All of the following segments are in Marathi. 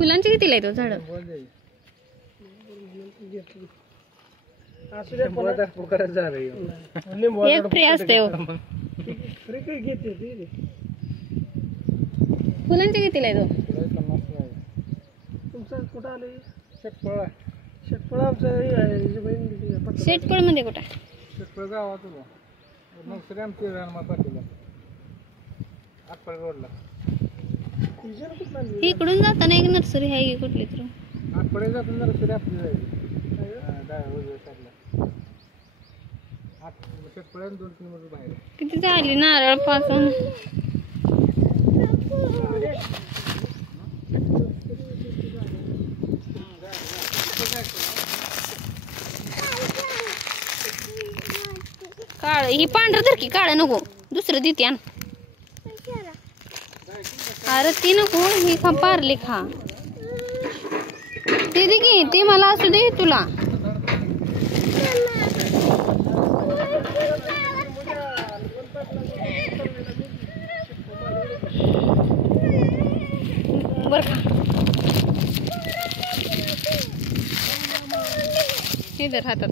फुलांची कितीला आहे तो झाड? एक फ्री असते हो. फुलांची कितीला आहे तो? तुमचं कुठं आले? शेटफळ शेटफळ मध्ये कुठं? शेटफळ गावात नर्सरी आमची रानमा पाटीला आटपाडी रोडला. इकडून जाताना एक नर्सरी आहे की कुठली तर? आटपाडी जातो नर्सरी आपली शेटफळ 2 किलोमीटर बाहेर. किती झाली नारळ पासून? काळ ही पांढरं तर की काळ नको, दुसरं देते आण. अरे ती नको, ही खा पारली खा. ते दे की, ते मला असू दे तुला. बर खा. इधर हातात.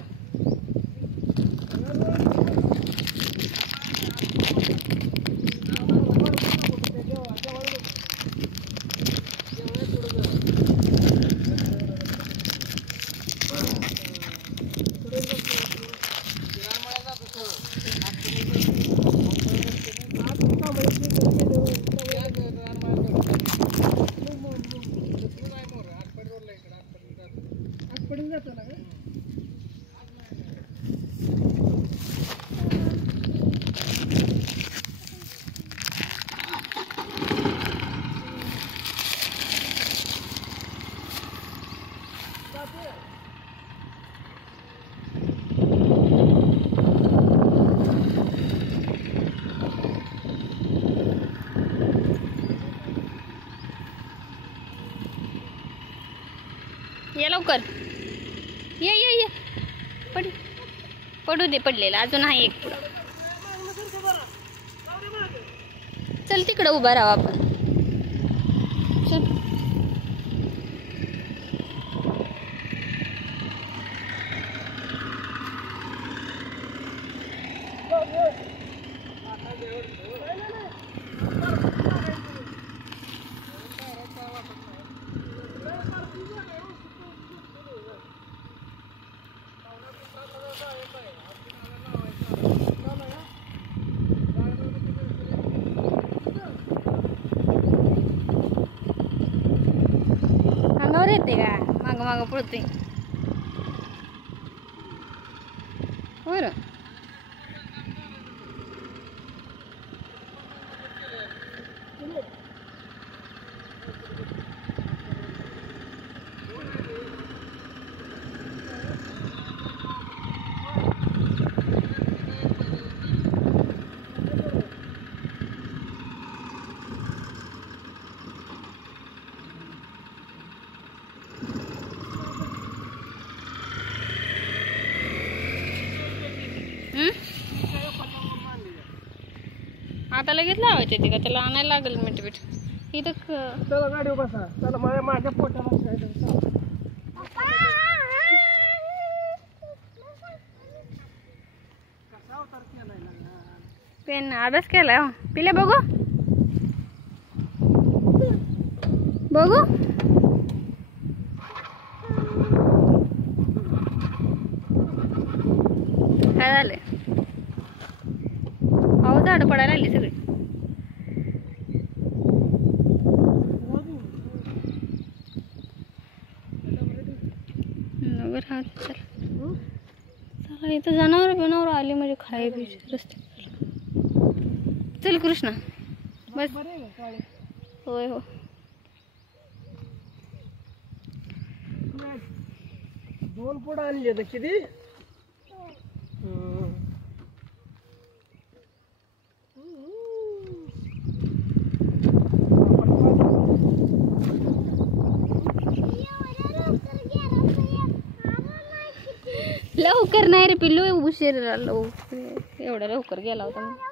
ये लवकर, ये ये ये. पडू दे पडलेला, अजून आहे एक पुढं. चल तिकडं उभा राहा आपण. चल. अंगावर येते का? माग माग पडते बरं. आता लगेच लावायचे ते का? त्याला आणायला लागेल मीठ बीठ इथं. चला गाडी बसा. चला माझ्या पोटाला पेन अभ्यास केला. पिले बघू बघू. काय झालंय? अहो झाड पडायला लागली सगळी. चला इथं जनावर बनावर आली म्हणजे खाय बी रस्ते. चल कृष्णा बस. होय हो. दोन पुढं आणली तर किती? लवकर नाही रे पिल्लू, उशीर एवढा लवकर गेला होता.